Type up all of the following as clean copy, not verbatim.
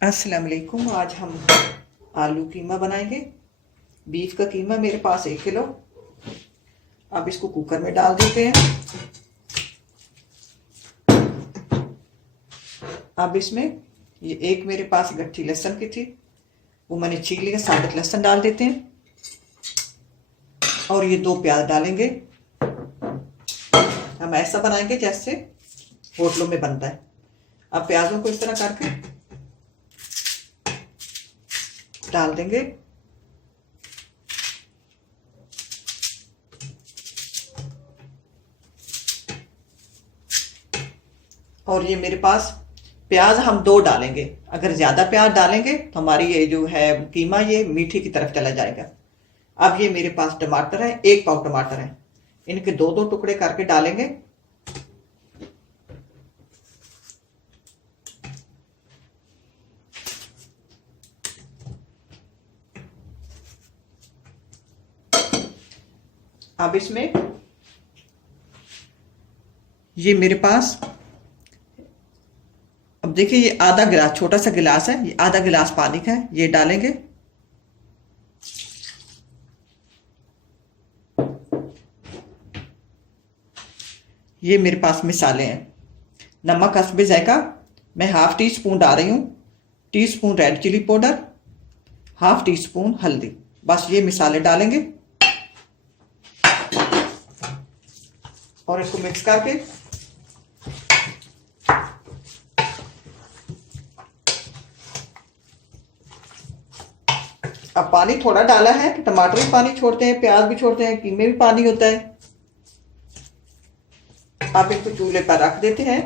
अस्सलाम वालेकुम। आज हम आलू कीमा बनाएंगे। बीफ का कीमा मेरे पास 1 किलो। अब इसको कुकर में डाल देते हैं। अब इसमें ये एक मेरे पास गट्ठी लहसुन की थी, वो मैंने छील लिया। साबुत लहसुन डाल देते हैं और ये 2 प्याज डालेंगे। हम ऐसा बनाएंगे जैसे होटलों में बनता है। अब प्याजों को इस तरह करके डाल देंगे। और ये मेरे पास प्याज हम 2 डालेंगे। अगर ज्यादा प्याज डालेंगे तो हमारी ये जो है कीमा ये मीठी की तरफ चला जाएगा। अब ये मेरे पास टमाटर है, 1 पाव टमाटर है। इनके 2-2 टुकड़े करके डालेंगे। अब इसमें ये मेरे पास, अब देखिए ये आधा गिलास, छोटा सा गिलास है, ये आधा गिलास पानी का है, ये डालेंगे। ये मेरे पास मिसाले हैं। नमक हस्बे जायका मैं 1/2 टी स्पून डाल रही हूँ। Teaspoon red chilli powder, 1/2 tea spoon हल्दी। बस ये मिसाले डालेंगे और इसको मिक्स करके अब पानी थोड़ा डाला है कि टमाटर भी पानी छोड़ते हैं, प्याज भी छोड़ते हैं, कीमे भी पानी होता है। अब इसको चूल्हे पर रख देते हैं।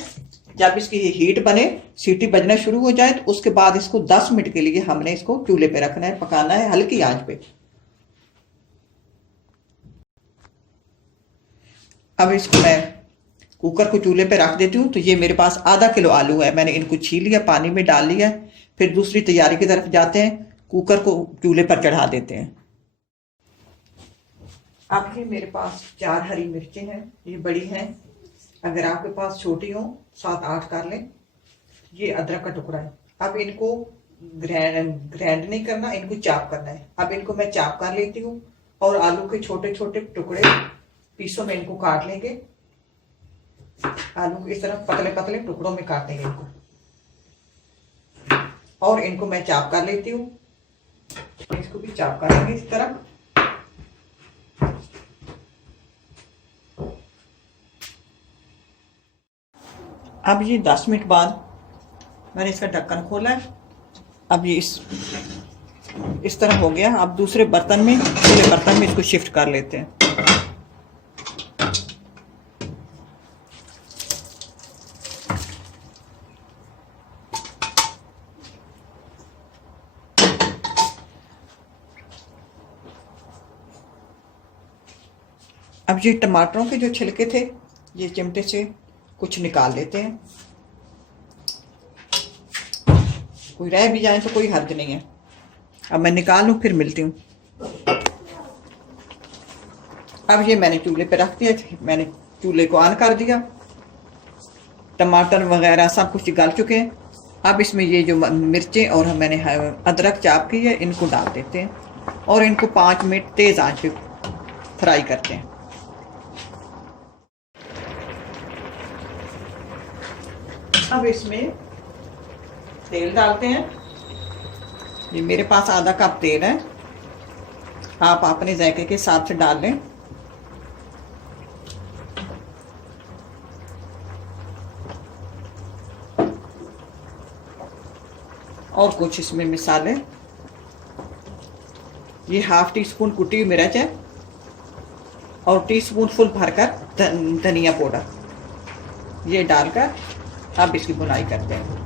जब इसकी हीट बने, सीटी बजना शुरू हो जाए तो उसके बाद इसको 10 मिनट के लिए हमने इसको चूल्हे पे रखना है, पकाना है हल्की आंच पे। अब इसको मैं कुकर को चूल्हे पे रख देती हूँ। तो ये मेरे पास आधा किलो आलू है, मैंने इनको छील लिया, पानी में डाल लिया। फिर दूसरी तैयारी की तरफ जाते हैं। कुकर को चूल्हे पर चढ़ा देते हैं। अब ये मेरे पास 4 हरी मिर्चें हैं, ये बड़ी हैं। अगर आपके पास छोटी हो 7-8 कर लें। ये अदरक का टुकड़ा है। अब इनको ग्राइंड नहीं करना, इनको चाप करना है। अब इनको मैं चाप कर लेती हूँ और आलू के छोटे छोटे टुकड़े पीसों में इनको काट लेंगे। आलू इस तरह पतले पतले टुकड़ों में काटेंगे इनको और इनको मैं चाप कर लेती हूँ। इसको भी चाप करेंगे इस तरह। अब ये 10 मिनट बाद मैंने इसका ढक्कन खोला है। अब ये इस तरह हो गया। अब दूसरे बर्तन में, खुले बर्तन में इसको शिफ्ट कर लेते हैं। अब ये टमाटरों के जो छिलके थे ये चिमटे से कुछ निकाल लेते हैं। कोई रह भी जाए तो कोई हर्ज नहीं है। अब मैं निकाल लूँ, फिर मिलती हूँ। अब ये मैंने चूल्हे पे रख दिया, मैंने चूल्हे को ऑन कर दिया। टमाटर वगैरह सब कुछ गल चुके हैं। अब इसमें ये जो मिर्चें और मैंने अदरक चाप की है इनको डाल देते हैं और इनको 5 मिनट तेज़ आंच पे फ्राई करते हैं। अब इसमें तेल डालते हैं। ये मेरे पास आधा कप तेल है, आप अपने जायके के हिसाब से डाल लें। और कुछ इसमें मिसाले, ये 1/2 टी स्पून कुटी हुई मिर्च है और टीस्पून फुल भरकर धनिया पाउडर, ये डालकर अब इसकी बुनाई करते हैं।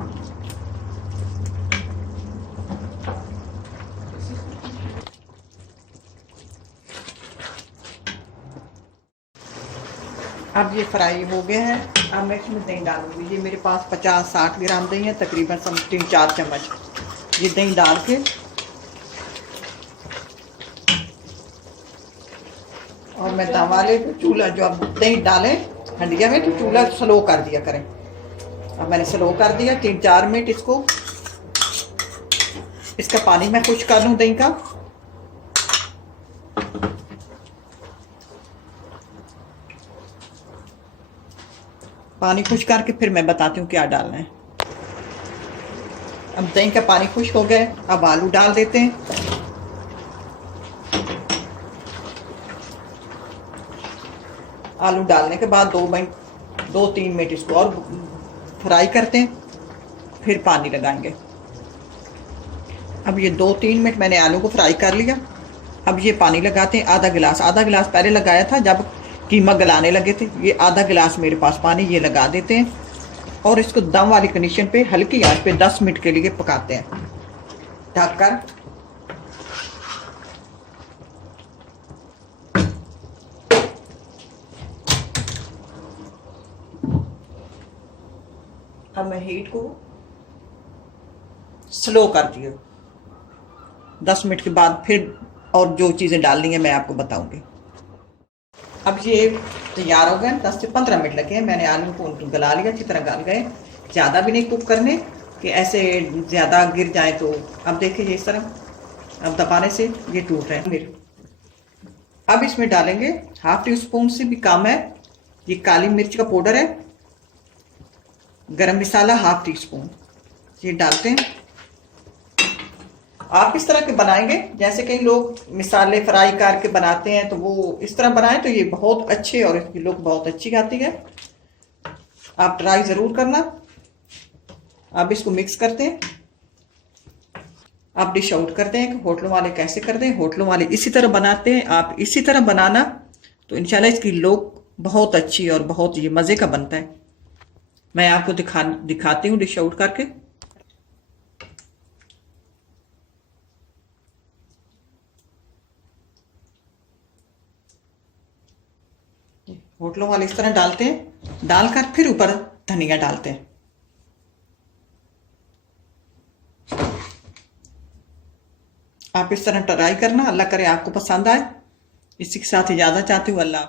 अब ये फ्राई हो गया है। अब मैं इसमें दही डालूंगी। ये मेरे पास 50-60 ग्राम दही है, तकरीबन 3-4 चम्मच। ये दही डाल के और मैं तवाले पे चूल्हा, जो अब दही डालें हंडिया में तो चूल्हा स्लो कर दिया करें। अब मैंने स्लो कर दिया। 3-4 मिनट इसको इसका पानी मैं खुश कर लूं दही का। पानी खुश करके फिर मैं बताती हूँ क्या डालना है। अब दही का पानी खुश्क हो गया, अब आलू डाल देते हैं। आलू डालने के बाद 2-3 मिनट इसको और फ्राई करते हैं, फिर पानी लगाएंगे। अब ये 2-3 मिनट मैंने आलू को फ्राई कर लिया। अब ये पानी लगाते हैं, आधा गिलास पहले लगाया था जब कीमा गलाने लगे थे। ये आधा गिलास मेरे पास पानी ये लगा देते हैं और इसको दम वाली कंडीशन पे हल्की आंच पे 10 मिनट के लिए पकाते हैं ढककर। अब मैं हीट को स्लो कर दिया। 10 मिनट के बाद फिर और जो चीज़ें डालनी है मैं आपको बताऊंगी। अब ये तैयार हो गए, 10 से 15 मिनट लगे हैं। मैंने आलू को गला लिया, अच्छी तरह गल गए। ज़्यादा भी नहीं कुक करने कि ऐसे ज़्यादा गिर जाए। तो अब देखिए ये इस तरह, अब दबाने से ये टूट रहे हैं मेरे। अब इसमें डालेंगे 1/2 टीस्पून से भी कम है ये काली मिर्च का पाउडर है। गरम मसाला 1/2 टीस्पून ये डालते हैं। आप इस तरह के बनाएंगे जैसे कई लोग मिसाले फ्राई करके बनाते हैं, तो वो इस तरह बनाएं तो ये बहुत अच्छे और इसकी लुक बहुत अच्छी आती है। आप ट्राई ज़रूर करना। अब इसको मिक्स करते हैं। आप डिश आउट करते हैं कि होटलों वाले कैसे करते हैं। होटलों वाले इसी तरह बनाते हैं, आप इसी तरह बनाना तो इंशाल्लाह इसकी लुक बहुत अच्छी और बहुत ये मज़े का बनता है। मैं आपको दिखाती हूँ डिश आउट करके। होटलों वाले इस तरह डालते हैं, डालकर फिर ऊपर धनिया डालते हैं। आप इस तरह ट्राई करना, अल्लाह करे आपको पसंद आए। इसी के साथ इजाज़त चाहती हूँ। अल्लाह।